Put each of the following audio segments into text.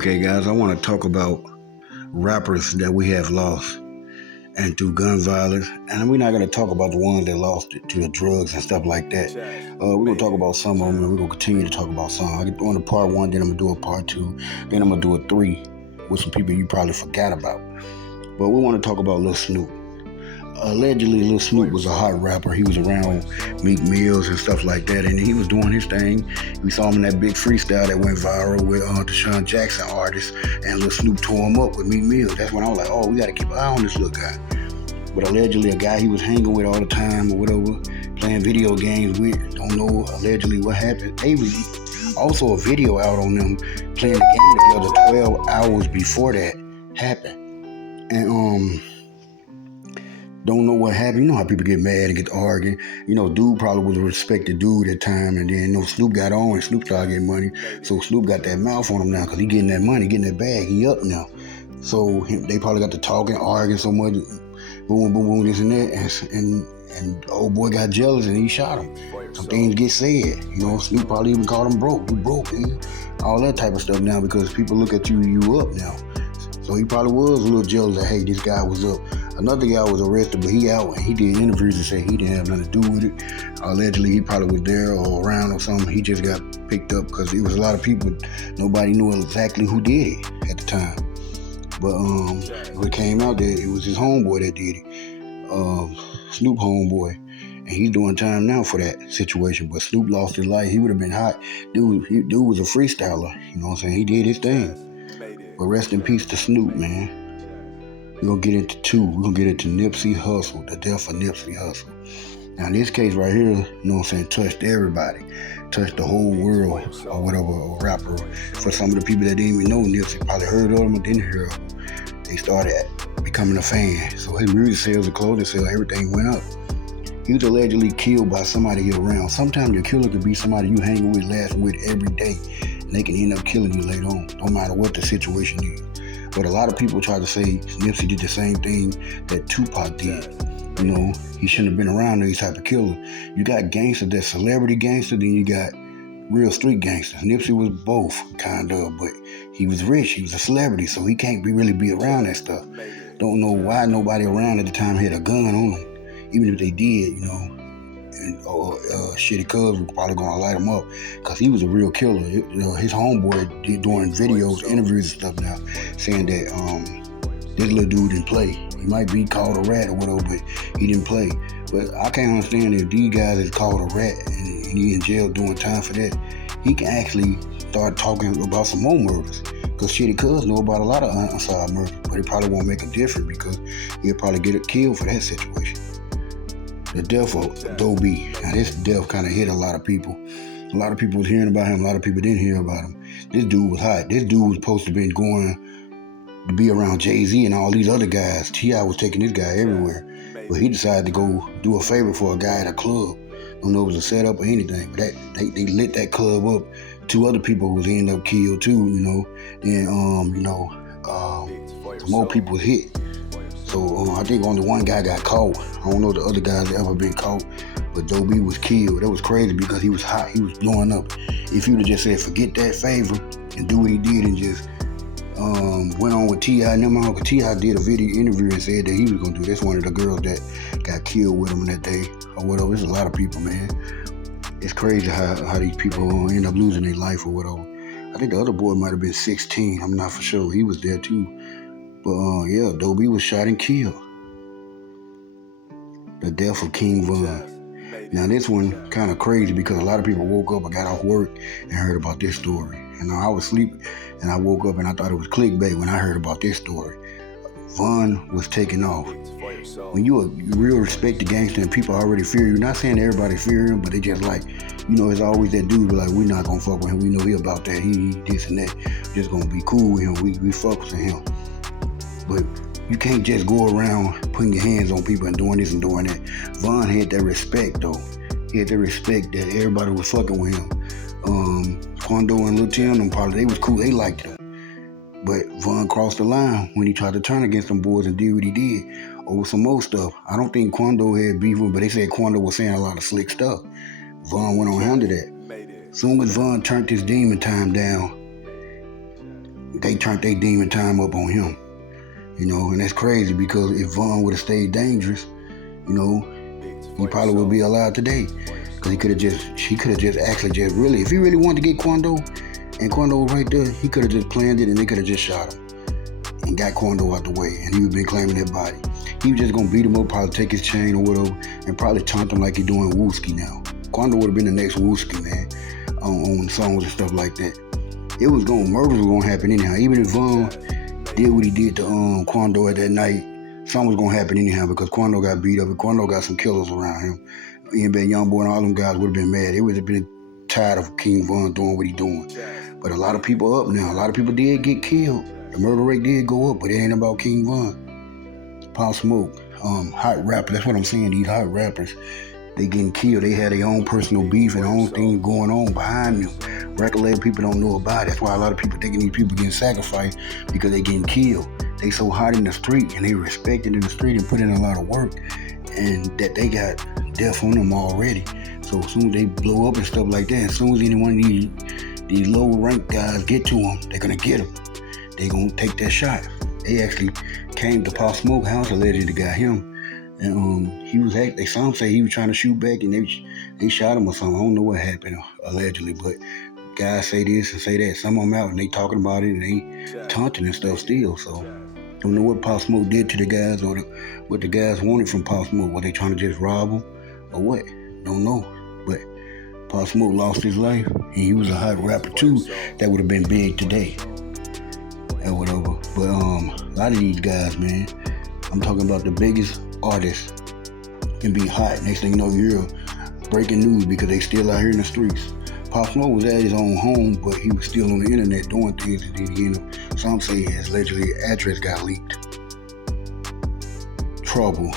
Okay, guys, I want to talk about rappers that we have lost and through gun violence. And we're not going to talk about the ones that lost it to the drugs and stuff like that. We're going to talk about some of them, and we're going to continue to talk about some. I get on the part one, then I'm going to do a part two, then I'm going to do a three with some people you probably forgot about. But we want to talk about Lil Snoop. Allegedly, Lil Snoop was a hot rapper. He was around Meek Mills and stuff like that, and he was doing his thing. We saw him in that big freestyle that went viral with Deshaun Jackson artist, and Lil Snoop tore him up with Meek Mills. That's when I was like, oh, we got to keep an eye on this little guy. But allegedly, a guy he was hanging with all the time or whatever, playing video games with, don't know allegedly what happened. They was also a video out on them playing the game together 12 hours before that happened. And don't know what happened. You know how people get mad and get to arguing. You know, dude probably was a respected dude at the time, and then Snoop got on and Snoop started getting money. So Snoop got that mouth on him now because he getting that money, getting that bag. He up now. So they probably got to talking, arguing so much, boom, boom, boom, this and that, and the old boy got jealous and he shot him. Some things get said. You know, Snoop probably even called him broke. You broke, man. All that type of stuff now because people look at you up now. So he probably was a little jealous that, hey, this guy was up. Another guy was arrested, but he out and he did interviews and said he didn't have nothing to do with it. Allegedly, he probably was there or around or something. He just got picked up because there was a lot of people. Nobody knew exactly who did it at the time. But it came out that it was his homeboy that did it. Snoop homeboy. And he's doing time now for that situation. But Snoop lost his life. He would have been hot. Dude was a freestyler. You know what I'm saying? He did his thing. But rest in peace to Snoop, man. We're going to get into two. We're going to get into Nipsey Hussle, the death of Nipsey Hussle. Now, in this case right here, you know what I'm saying, touched everybody. Touched the whole world or whatever, a rapper. For some of the people that didn't even know Nipsey, probably heard of him or didn't hear of him, they started becoming a fan. So his music sales, the clothing sales, everything went up. He was allegedly killed by somebody you're around. Sometimes your killer could be somebody you hang with, laughing with every day. And they can end up killing you later on, no matter what the situation is. But a lot of people try to say Nipsey did the same thing that Tupac did. You know, he shouldn't have been around these type of killers. You got gangsters that's celebrity gangsters, then you got real street gangsters. Nipsey was both, kind of, but he was rich, he was a celebrity, so he can't really be around that stuff. Don't know why nobody around at the time had a gun on him. Even if they did, you know, and Shitty Cuz was probably gonna light him up because he was a real killer. You know, his homeboy doing videos, interviews and stuff now, saying that this little dude didn't play. He might be called a rat or whatever, but he didn't play. But I can't understand if these guys is called a rat and he in jail doing time for that. He can actually start talking about some more murders. Because Shitty Cuz know about a lot of unsolved murders, but it probably won't make a difference because he'll probably get killed for that situation. The death of Doe B. Now this death kind of hit a lot of people. A lot of people was hearing about him. A lot of people didn't hear about him. This dude was hot. This dude was supposed to be going to be around Jay-Z and all these other guys. T.I. was taking this guy everywhere. But he decided to go do a favor for a guy at a club. I don't know if it was a setup or anything. But they lit that club up. Two other people who ended up killed too, you know. And, more people was hit. So I think only one guy got caught. I don't know the other guys ever been caught, but Doe B was killed. That was crazy because he was hot. He was blowing up. If you'd have just said, forget that favor and do what he did and just went on with T.I. and them all, because T.I. did a video interview and said that he was going to do this. One of the girls that got killed with him that day or whatever. There's a lot of people, man. It's crazy how these people end up losing their life or whatever. I think the other boy might have been 16. I'm not for sure. He was there too. But yeah, Doe B was shot and killed. The death of King Von. Now this one kind of crazy because a lot of people woke up and got off work and heard about this story. And I was asleep and I woke up and I thought it was clickbait when I heard about this story. Von was taken off. When you real respected gangster and people already fear you, not saying everybody fear him, but they just like, you know, it's always that dude like, we're not gonna fuck with him. We know he about that. He this and that. We're just gonna be cool with him. We fuck with him. But you can't just go around putting your hands on people and doing this and doing that. Von had that respect though. He had that respect that everybody was fucking with him. Quando and Lil Tim, them probably they was cool. They liked him. But Von crossed the line when he tried to turn against them boys and did what he did over some more stuff. I don't think Quando had beef with him, but they said Quando was saying a lot of slick stuff. Von went on handle that. Soon as Von turned his demon time down, they turned their demon time up on him. You know, and that's crazy because if Von would have stayed dangerous, you know, he probably would be alive today. Because she could have just actually just really, if he really wanted to get Quando, and Quando was right there, he could have just planned it and they could have just shot him and got Quando out the way, and he would have been claiming that body. He was just gonna beat him up, probably take his chain or whatever, and probably taunt him like he doing Wooski now. Quando would have been the next Wooski, man, on songs and stuff like that. Murders was gonna happen anyhow. Even if Von did what he did to Quando at that night, something was gonna happen anyhow because Quando got beat up and Quando got some killers around him. And Youngboy and all them guys would have been mad. They would have been tired of King Von doing what he doing. But a lot of people up now. A lot of people did get killed. The murder rate did go up, but it ain't about King Von. Pop Smoke, hot rapper. That's what I'm saying. These hot rappers, they getting killed. They had their own personal beef and their own thing going on behind them. Record label people don't know about it. That's why a lot of people thinking these people getting sacrificed because they getting killed. They so hot in the street and they respected in the street and put in a lot of work, and that they got death on them already. So as soon as they blow up and stuff like that, as soon as any one of these low ranked guys get to them, they're gonna get them. They gonna take that shot. They actually came to Pop Smoke house allegedly got him, and some say he was trying to shoot back and they shot him or something. I don't know what happened allegedly, but guys say this and say that. Some of them out and they talking about it and they taunting and stuff still. So don't know what Pop Smoke did to the guys or what the guys wanted from Pop Smoke. Were they trying to just rob him or what? Don't know. But Pop Smoke lost his life, and he was a hot rapper too. That would have been big today. And whatever. But a lot of these guys, man, I'm talking about the biggest artists can be hot. Next thing you know, you're breaking news because they still out here in the streets. Pop Smoke was at his own home, but he was still on the internet doing things, and then he ended up, some say his allegedly address got leaked. Trouble.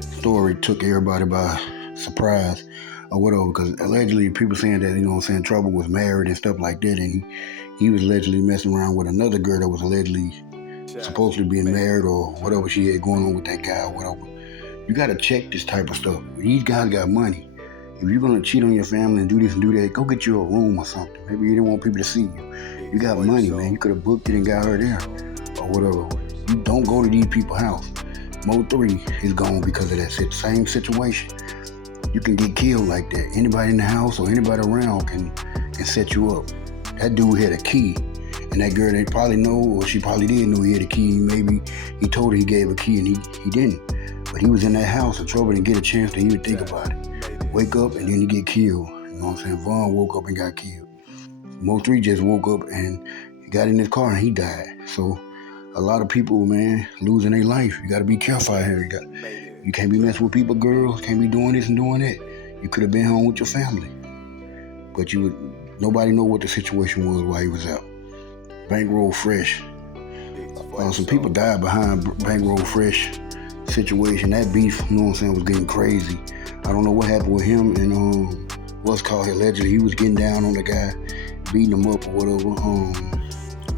Story took everybody by surprise or whatever, because allegedly people saying that, Trouble was married and stuff like that, and he was allegedly messing around with another girl that was allegedly supposed to be married or whatever she had going on with that guy or whatever. You gotta check this type of stuff. These guys got money. If you're gonna cheat on your family and do this and do that, go get you a room or something. Maybe you didn't want people to see you. You got money, man. You could have booked it and got her there or whatever. You don't go to these people's house. Mo 3 is gone because of that same situation. You can get killed like that. Anybody in the house or anybody around can set you up. That dude had a key, and that girl, they probably know, or she probably didn't know he had a key. Maybe he told her he gave a key and he didn't. But he was in that house and Trouble didn't get a chance to even think about it. Wake up and then he get killed. You know what I'm saying? Von woke up and got killed. Mo 3 just woke up and he got in his car and he died. So a lot of people, man, losing their life. You got to be careful out here. You can't be messing with people, girls. Can't be doing this and doing that. You could have been home with your family, but nobody know what the situation was while he was out. Bankroll Fresh. Some people died behind Bankroll Fresh situation. That beef, you know what I'm saying, was getting crazy. I don't know what happened with him and allegedly he was getting down on the guy, beating him up or whatever.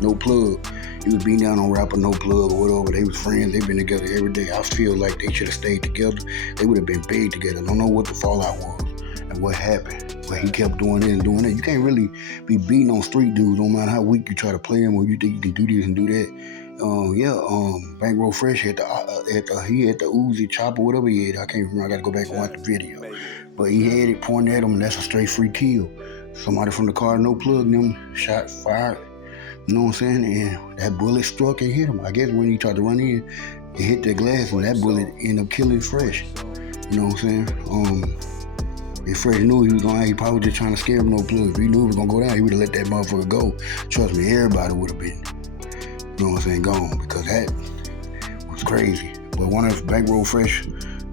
No Plug. He was beating down on rapper No Plug or whatever. They was friends. They've been together every day. I feel like they should have stayed together. They would have been big together. Don't know what the fallout was and what happened. But he kept doing this and doing that. You can't really be beating on street dudes, no matter how weak you try to play them or you think you can do this and do that. Bankroll Fresh he had the Uzi chopper, whatever he had. I can't remember. I got to go back and watch the video. But he had it pointing at him, and that's a straight free kill. Somebody from the car, No Plug, them fired. You know what I'm saying? And that bullet struck and hit him. I guess when he tried to run in, it hit the glass, and that bullet ended up killing Fresh. You know what I'm saying? If Fresh knew he was he probably just trying to scare him No Plug. If he knew he was gonna go down, he would have let that motherfucker go. Trust me, everybody would have been, you know what I'm saying, gone, because that was crazy. But one of Bankroll Fresh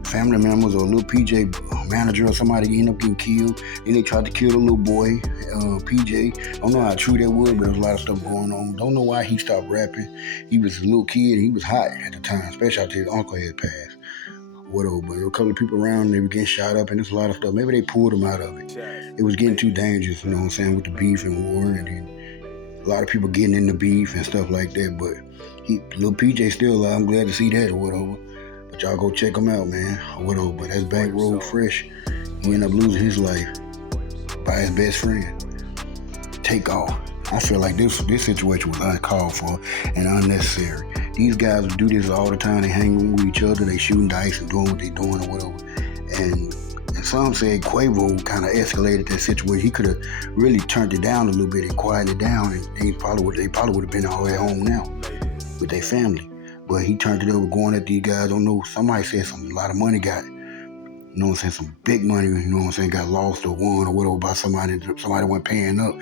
family members or a little PJ manager or somebody ended up getting killed. Then they tried to kill the little boy, PJ. I don't know how true that was, but there was a lot of stuff going on. Don't know why he stopped rapping. He was a little kid and he was hot at the time, especially after his uncle had passed. Whatever, but there were a couple of people around, they were getting shot up and there's a lot of stuff. Maybe they pulled him out of it. It was getting too dangerous, you know what I'm saying, with the beef and war, and then a lot of people getting in the beef and stuff like that. But little PJ still alive. I'm glad to see that or whatever. But y'all go check him out, man, or whatever. But that's Bankroll Fresh. He ended up losing his life by his best friend. Takeoff. I feel like this situation was uncalled for and unnecessary. These guys do this all the time. They hang with each other. They shooting dice and doing what they doing or whatever. And some said Quavo kind of escalated that situation. He could have really turned it down a little bit and quieted it down, and they probably would have been all at home now with their family. But he turned it over, going at these guys. I don't know. Somebody said a lot of money got, you know what I'm saying, some big money, you know what I'm saying, got lost or won or whatever by somebody wasn't paying up.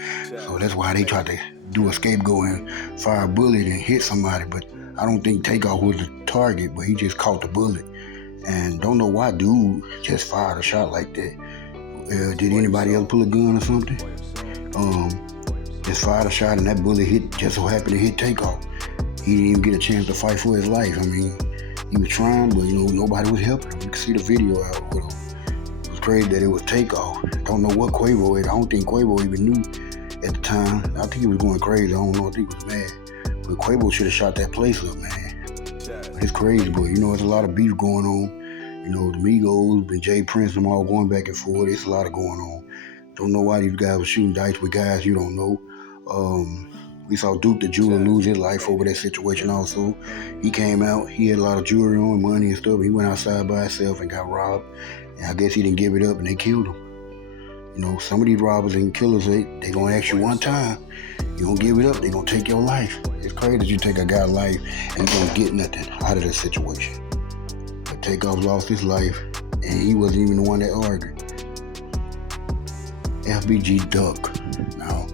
So that's why they tried to do a scapegoat and fire a bullet and hit somebody. But I don't think Takeoff was the target, but he just caught the bullet. And don't know why dude just fired a shot like that. Did anybody else pull a gun or something? Just fired a shot and that bullet just so happened to hit Takeoff. He didn't even get a chance to fight for his life. I mean, he was trying, but nobody was helping him. You can see the video out with him. It was crazy that it was Takeoff. Don't know what Quavo is. I don't think Quavo even knew at the time. I think he was going crazy. I don't know. I think he was mad. But Quavo should have shot that place up, man. It's crazy, but there's a lot of beef going on. The Migos and Jay Prince, them all going back and forth. It's a lot of going on. Don't know why these guys were shooting dice with guys you don't know. We saw Duke the Jeweler lose his life over that situation also. He came out, he had a lot of jewelry on, money and stuff. He went outside by himself and got robbed. And I guess he didn't give it up and they killed him. Some of these robbers and killers, they gonna ask you one time. You don't give it up, they gonna take your life. It's crazy that you take a guy's life and you don't get nothing out of that situation. But Takeoff lost his life and he wasn't even the one that argued. FBG Duck. Now,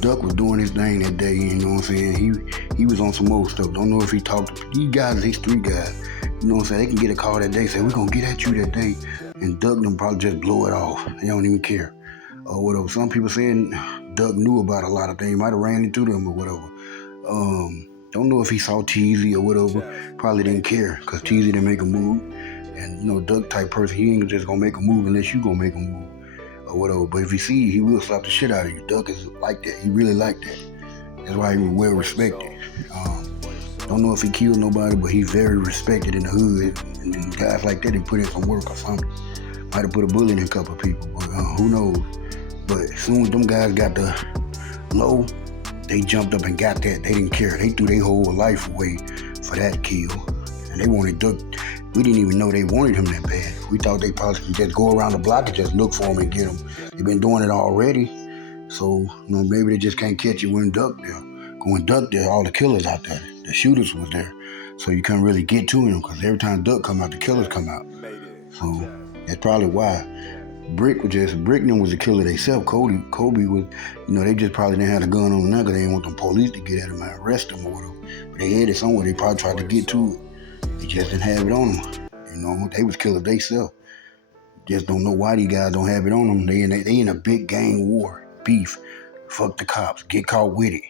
Duck was doing his thing that day, you know what I'm saying? He was on some more stuff. Don't know if he talked to these guys, these street guys. You know what I'm saying? They can get a call that day, say, we're gonna get at you that day. And Duck them probably just blow it off. They don't even care. Or whatever. Some people saying Duck knew about a lot of things, might have ran into them or whatever. Don't know if he saw Teezy or whatever. Probably didn't care, because Teezy didn't make a move. And Duck type person, he ain't just gonna make a move unless you gonna make a move. Or whatever, but if he see you, he will slap the shit out of you. Duck is like that. He really like that. That's why he was well respected. Don't know if he killed nobody, but he's very respected in the hood. And guys like that, they put in some work or something. Might have put a bullet in a couple of people, but who knows? But as soon as them guys got the low, they jumped up and got that. They didn't care. They threw their whole life away for that kill. And they wanted Duck. We didn't even know they wanted him that bad. We thought they probably could just go around the block and just look for him and get him. They've been doing it already. So, maybe they just can't catch you when Duck there. When Duck there, all the killers out there. The shooters was there. So you couldn't really get to him because every time Duck come out, the killers come out. So that's probably why. Brickman was a killer themselves. Kobe was, they just probably didn't have a gun on them because they didn't want the police to get at him and arrest him or whatever. But they had it somewhere. They probably tried to get to it. They just didn't have it on them. They was killers themselves. Just don't know why these guys don't have it on them. They in a big gang war, beef. Fuck the cops. Get caught with it.